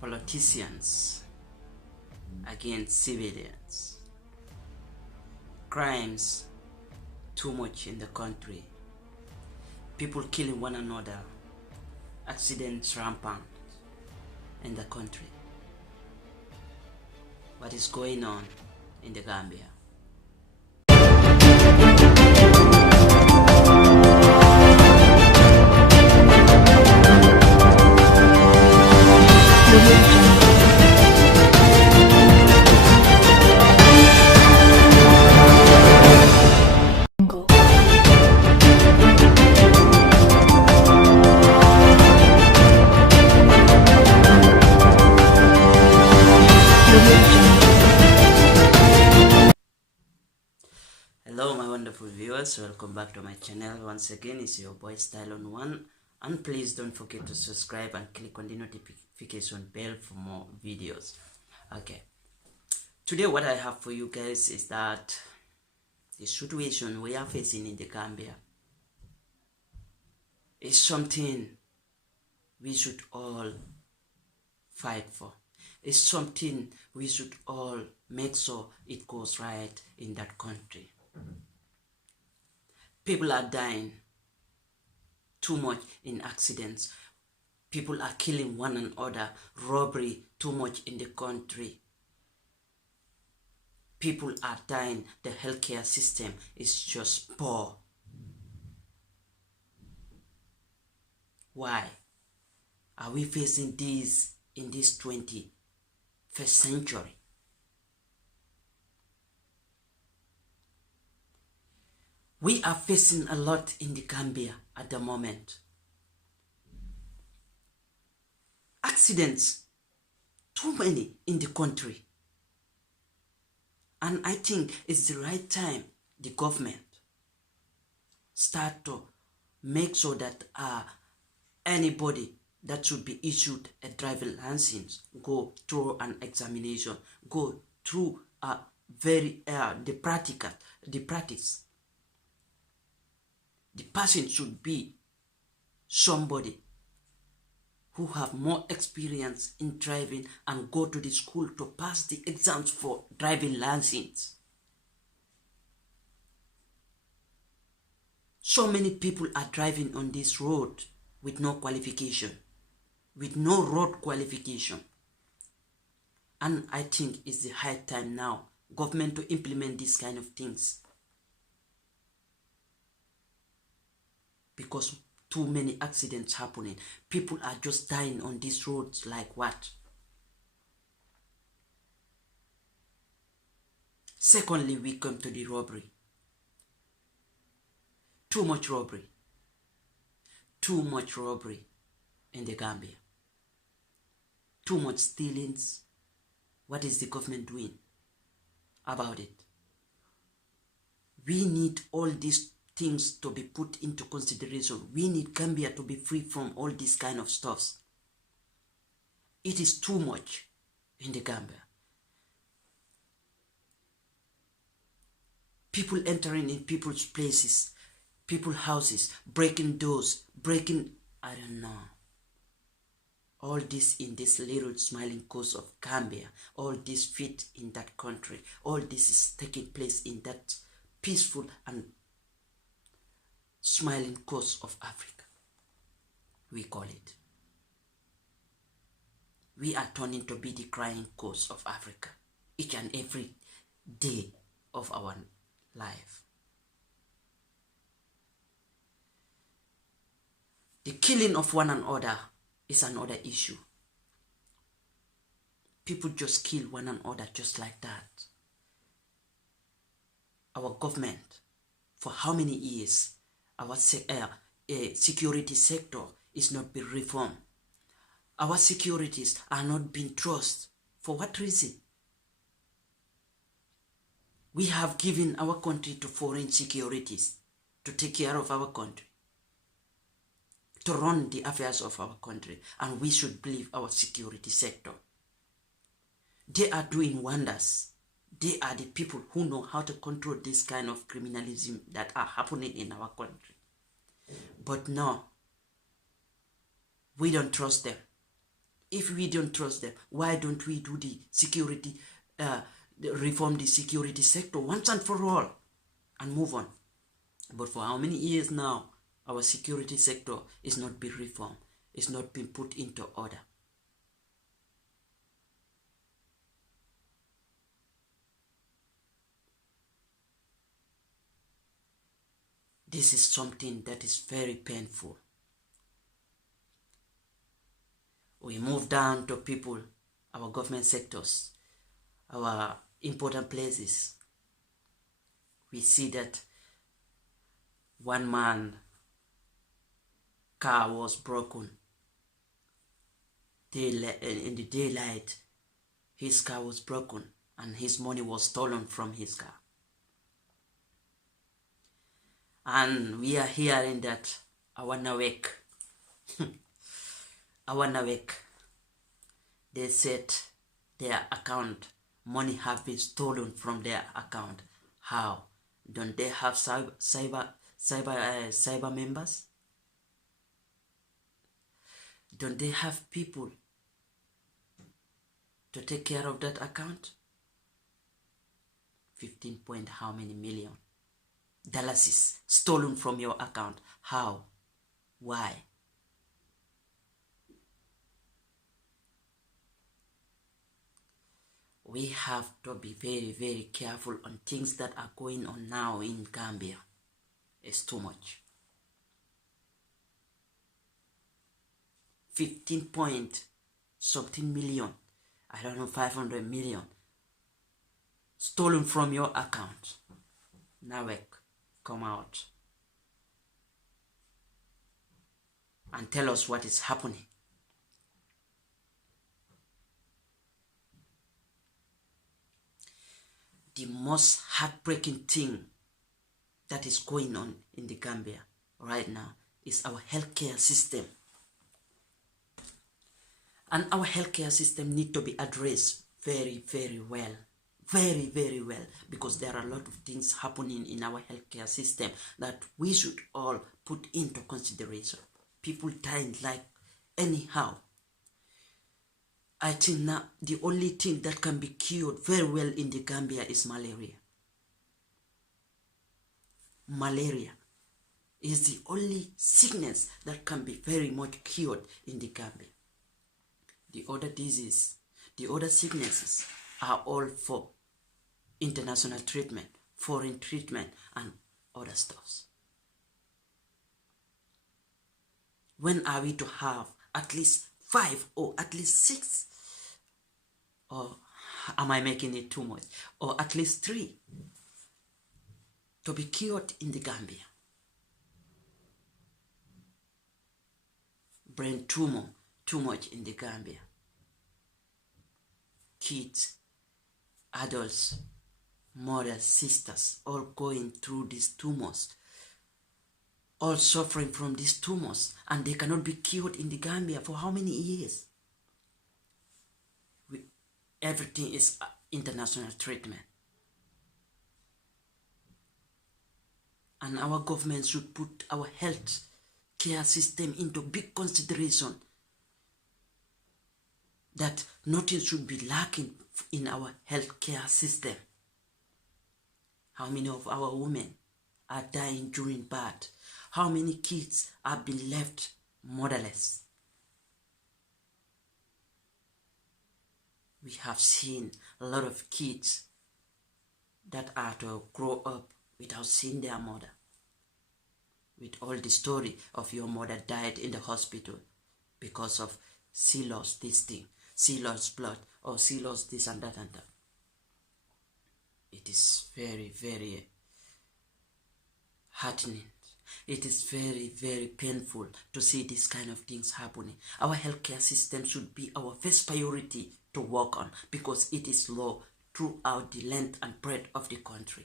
politicians against civilians, crimes too much in the country, people killing one another, accidents rampant in the country. What is going on in the Gambia? Hello my wonderful viewers, welcome back to my channel. Once again, it's your boy Style on One, and please don't forget to subscribe and click on the notification bell for more videos. Okay, today what I have for you guys is that the situation we are facing in the Gambia is something we should all fight for. It's something we should all make sure it goes right in that country. People are dying too much in accidents. People are killing one another. Robbery too much in the country. People are dying. The healthcare system is just poor. Why are we facing this in this 21st century? We are facing a lot in the Gambia at the moment. Accidents, too many in the country. And I think it's the right time the government start to make sure that anybody that should be issued a driving license go through an examination, go through the practice. The person should be somebody who have more experience in driving and go to the school to pass the exams for driving license. So many people are driving on this road with no qualification, with no road qualification. And I think it's the high time now, government to implement these kind of things. Because too many accidents happening. People are just dying on these roads like what? Secondly, we come to the robbery. Too much robbery. Too much robbery in the Gambia. Too much stealings. What is the government doing about it? We need all these things to be put into consideration. We need Gambia to be free from all these kind of stuffs. It is too much in the Gambia. People entering in people's places, people's houses, breaking doors, I don't know. All this in this little smiling coast of Gambia. All this fit in that country. All this is taking place in that peaceful and smiling coast of Africa, we call it. We are turning to be the crying coast of Africa each and every day of our life. The killing of one another is another issue. People just kill one another just like that. Our government, for how many years, our security sector is not being reformed. Our securities are not being trusted. For what reason? We have given our country to foreign securities to take care of our country, to run the affairs of our country, and we should believe our security sector. They are doing wonders. They are the people who know how to control this kind of criminalism that are happening in our country. But no, we don't trust them. If we don't trust them, why don't we do the security, reform the security sector once and for all and move on? But for how many years now, our security sector is not being reformed, it's not being put into order. This is something that is very painful. We move down to people, our government sectors, our important places. We see that one man car was broken. In the daylight, his car was broken and his money was stolen from his car. And we are hearing that our Nawek, they said their account, money have been stolen from their account. How? Don't they have cyber members? Don't they have people to take care of that account? 15 point how many million dollars is stolen from your account? How? Why? We have to be very, very careful on things that are going on now in Gambia. It's too much. 15 point something million, I don't know, 500 million stolen from your account. Nawek, come out and tell us what is happening. The most heartbreaking thing that is going on in the Gambia right now is our healthcare system. And our healthcare system need to be addressed very, very well. Very, very well. Because there are a lot of things happening in our healthcare system that we should all put into consideration. People dying like anyhow. I think now the only thing that can be cured very well in the Gambia is malaria. Malaria is the only sickness that can be very much cured in the Gambia. The other diseases, the other sicknesses are all for international treatment, foreign treatment, and other stuff. When are we to have at least 5 or at least 6? Or am I making it too much? Or at least 3 to be cured in the Gambia? Brain tumor, too much in the Gambia. Kids, adults, mothers, sisters, all going through these tumors, all suffering from these tumors, and they cannot be cured in the Gambia for how many years? Everything is international treatment. And our government should put our health care system into big consideration, that nothing should be lacking in our health care system. How many of our women are dying during birth? How many kids have been left motherless? We have seen a lot of kids that are to grow up without seeing their mother. With all the story of your mother died in the hospital because of she lost this thing, she lost blood, or she lost this and that and that. It is very, very heartening. It is very, very painful to see this kind of things happening. Our healthcare system should be our first priority to work on, because it is low throughout the length and breadth of the country.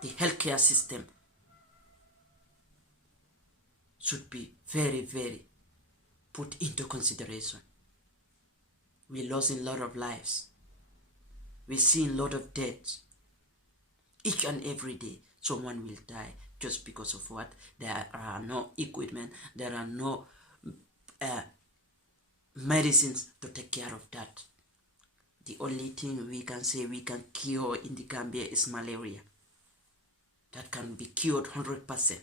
The healthcare system should be very, very put into consideration. We're losing a lot of lives. We're seeing a lot of deaths. Each and every day, someone will die just because of what? There are no equipment, there are no medicines to take care of that. The only thing we can say we can cure in the Gambia is malaria. That can be cured 100%.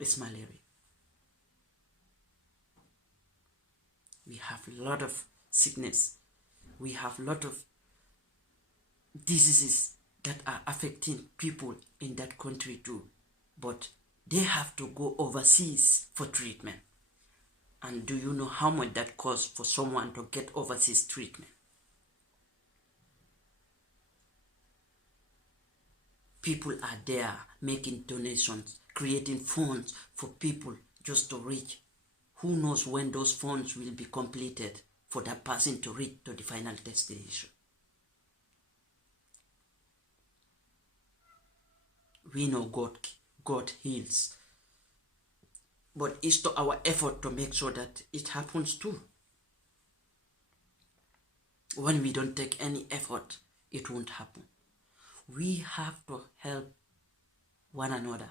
It's malaria. We have a lot of sickness. We have a lot of diseases that are affecting people in that country too. But they have to go overseas for treatment. And do you know how much that costs for someone to get overseas treatment? People are there making donations, creating funds for people just to reach. Who knows when those funds will be completed for that person to reach to the final destination. We know God heals. But it's to our effort to make sure that it happens too. When we don't take any effort, it won't happen. We have to help one another.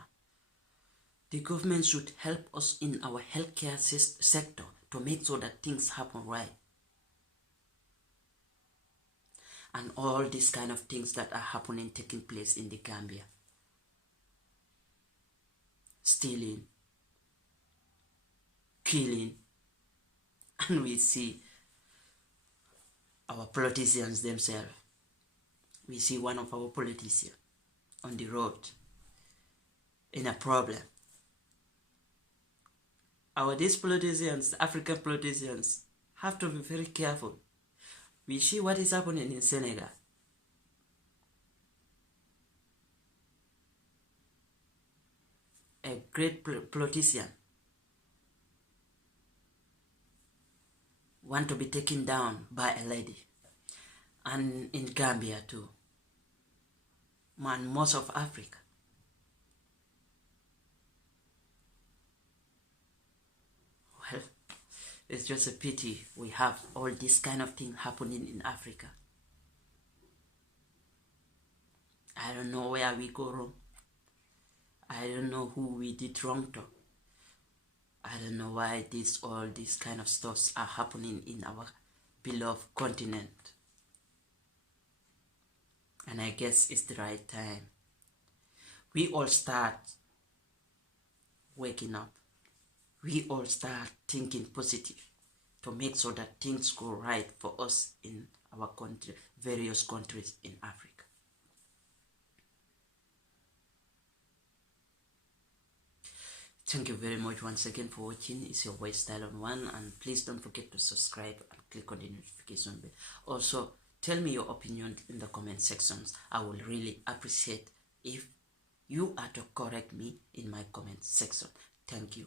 The government should help us in our healthcare sector to make sure that things happen right. And all these kind of things that are happening, taking place in the Gambia. Stealing, killing, and we see our politicians themselves. We see one of our politicians on the road in a problem. These politicians, African politicians, have to be very careful. We see what is happening in Senegal. A great politician want to be taken down by a lady. And in Gambia too. Man, most of Africa. Well, it's just a pity we have all this kind of thing happening in Africa. I don't know where we go wrong. I don't know who we did wrong to. I don't know why all these kind of stuffs are happening in our beloved continent. And I guess it's the right time. We all start waking up. We all start thinking positive to make sure that things go right for us in our country, various countries in Africa. Thank you very much once again for watching. It's your boy Style on One, and please don't forget to subscribe and click on the notification bell. Also, tell me your opinion in the comment sections. I will really appreciate if you are to correct me in my comment section. Thank you.